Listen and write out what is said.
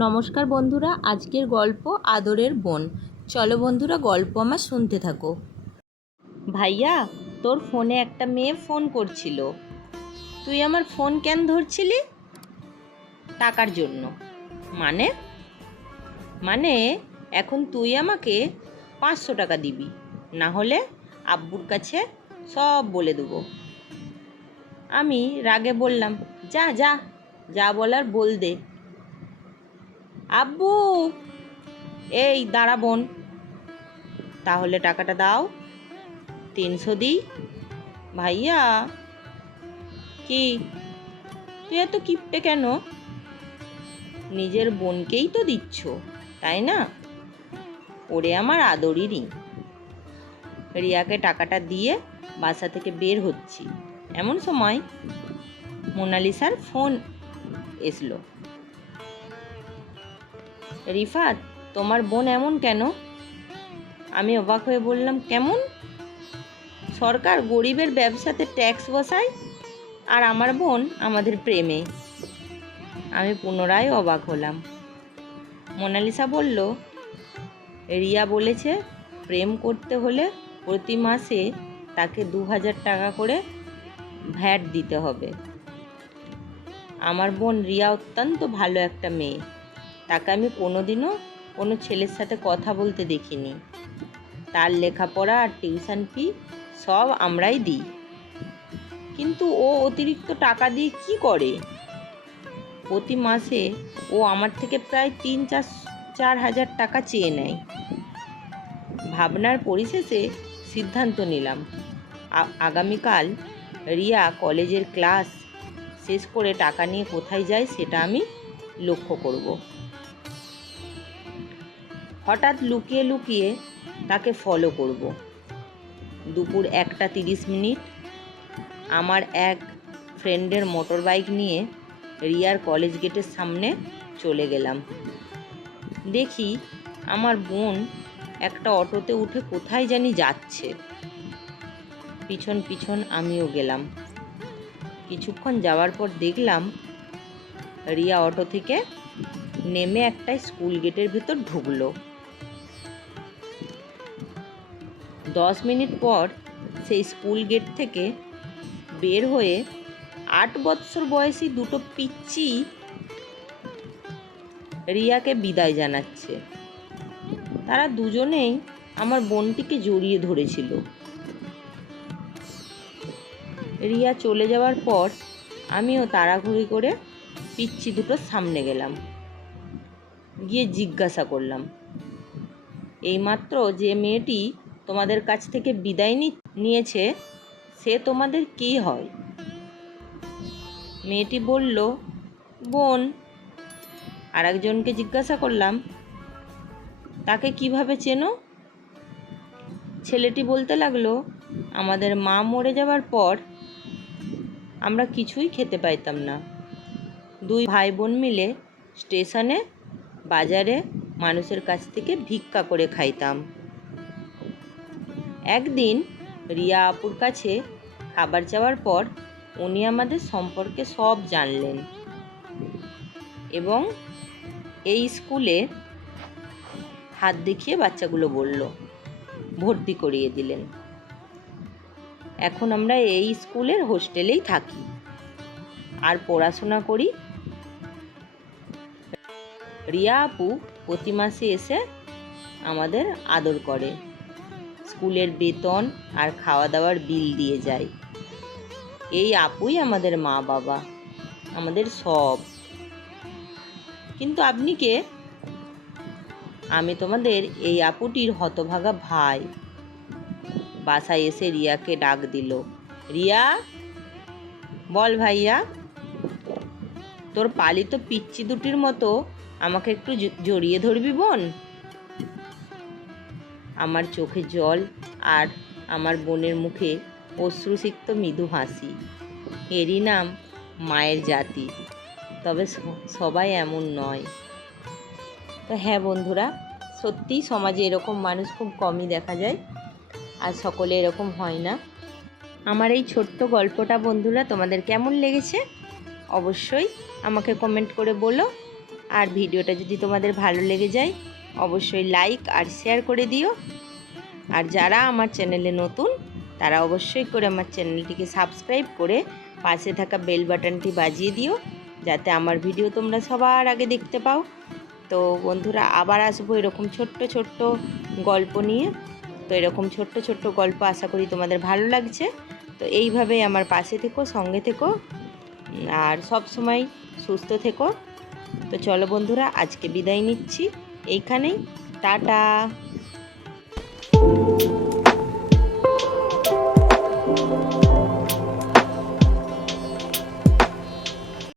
নমস্কার বন্ধুরা, আজকের গল্প আদরের বোন। চলো বন্ধুরা, গল্প আমার শুনতে থাকো। ভাইয়া, তোর ফোনে একটা মেয়ে ফোন করছিল। তুই আমার ফোন কেন ধরছিলি? টাকার জন্য। মানে? মানে এখন তুই আমাকে 500 টাকা দিবি, না হলে আব্বুর কাছে সব বলে দেবো। আমি রাগে বললাম, যা যা, যা বলার বল দে। আব্বু, এই দাঁড়া বোন, তাহলে টাকাটা দাও। 300 দিই। ভাইয়া, কি তুই এত কিপটে কেন? নিজের বোনকেই তো দিচ্ছ, তাই না? ওরে আমার আদরেরই। রিয়াকে টাকাটা দিয়ে বাসা থেকে বের হচ্ছি, এমন সময় মোনালিসার ফোন এসলো। রিফাত, তোমার বোন এমন কেন? আমি অবাক হয়ে বললাম, কেমন? সরকার গরিবের ব্যবসাতে ট্যাক্স বসায়, আর আমার বোন আমাদের প্রেমে। আমি পুনরায় অবাক হলাম। মোনালিসা বলল, রিয়া বলেছে প্রেম করতে হলে প্রতি মাসে তাকে 2000 টাকা করে ভ্যাট দিতে হবে। আমার বোন রিয়া অত্যন্ত ভালো একটা মেয়ে, তাকে আমি কোনোদিনও কোনো ছেলের সাথে কথা বলতে দেখিনি। তার লেখাপড়া আর টিউশন ফি সব আমরাই দিই, কিন্তু ও অতিরিক্ত টাকা দিয়ে কি করে? প্রতি মাসে ও আমার থেকে প্রায় 3-4 হাজার টাকা চেয়ে নেয়। ভাবনার পরিশেষে সিদ্ধান্ত নিলাম, আগামীকাল রিয়া কলেজের ক্লাস শেষ করে টাকা নিয়ে কোথায় যায় সেটা আমি লক্ষ্য করব। হঠাৎ লুকিয়ে লুকিয়ে তাকে ফলো করব। দুপুর 1:30 আমার এক ফ্রেন্ডের মোটর বাইক নিয়ে রিয়ার কলেজ গেটের সামনে চলে গেলাম। দেখি আমার বোন একটা অটোতে উঠে কোথায় জানি যাচ্ছে। পিছন পিছন আমিও গেলাম। কিছুক্ষণ যাওয়ার পর দেখলাম রিয়া অটো থেকে নেমে একটা স্কুল গেটের ভিতর ঢুকলো। 10 মিনিট পর সেই স্কুল গেট থেকে বের হয়ে 8 বৎসর বয়সী দুটো পিচ্চি রিয়াকে বিদায় জানাচ্ছে। তারা দুজনেই আমার বোনটিকে জড়িয়ে ধরেছিল। রিয়া চলে যাওয়ার পর আমিও তাড়াহুড়ি করে পিচ্চি দুটোর সামনে গেলাম, গিয়ে জিজ্ঞাসা করলাম, এইমাত্র যে মেয়েটি তোমাদের কাছ থেকে বিদায় নিয়েছে সে তোমাদের কী হয়? মেয়েটি বলল, বোন। আর একজনকে জিজ্ঞাসা করলাম, তাকে কিভাবে চেনো? ছেলেটি বলতে লাগলো, আমাদের মা মরে যাওয়ার পর আমরা কিছুই খেতে পাইতাম না। 2 ভাই বোন মিলে স্টেশনে, বাজারে মানুষের কাছ থেকে ভিক্ষা করে খাইতাম। একদিন রিয়া আপুর কাছে খাবার চাওয়ার পর উনি আমাদের সম্পর্কে সব জানলেন এবং এই স্কুলে হাত দেখিয়ে বাচ্চাগুলো বলল, ভর্তি করিয়ে দিলেন। এখন আমরা এই স্কুলের হোস্টেলেই থাকি আর পড়াশোনা করি। রিয়া আপু প্রতি মাসে এসে আমাদের আদর করে, স্কুলের বেতন আর খাওয়া দাওয়ার বিল দিয়ে যায়। এই আপুই আমাদের মা বাবা, আমাদের সব। কিন্তু আপনি কে? আমি তোমাদের এই আপুটির হতভাগা ভাই। বাসায় এসে রিয়াকে ডাক দিল, রিয়া, বল ভাইয়া। তোর পালিত পিচ্চি দুটির মতো আমাকে একটু জড়িয়ে ধরবি বোন? আমার চোখে জল আর আমার বোনের মুখে অশ্রুসিক্ত মৃদু হাসি। এরই নাম মায়ের জাতি। তবে সবাই এমন নয়। তো হ্যাঁ বন্ধুরা, সত্যিই সমাজে এরকম মানুষ খুব কমই দেখা যায়, আর সকলে এরকম হয় না। আমার এই ছোট্ট গল্পটা বন্ধুরা তোমাদের কেমন লেগেছে অবশ্যই আমাকে কমেন্ট করে বলো। আর ভিডিওটা যদি তোমাদের ভালো লেগে যায় অবশ্যই লাইক আর শেয়ার করে দিও। আর যারা আমার চ্যানেলে নতুন তারা অবশ্যই করে আমার চ্যানেলটিকে সাবস্ক্রাইব করে পাশে থাকা বেল বাটনটি বাজিয়ে দিও, যাতে আমার ভিডিও তোমরা সবার আগে দেখতে পাও। তো বন্ধুরা, আবার আসবো এরকম ছোট্ট ছোট্ট গল্প নিয়ে। তো এরকম ছোট্ট ছোট্ট গল্প আশা করি তোমাদের ভালো লাগছে। তো এইভাবেই আমার পাশে থেকো, সঙ্গে থেকো, আর সব সময় সুস্থ থেকো। তো চলো বন্ধুরা, আজকে বিদায় নিচ্ছি এইখানেই। টাটা।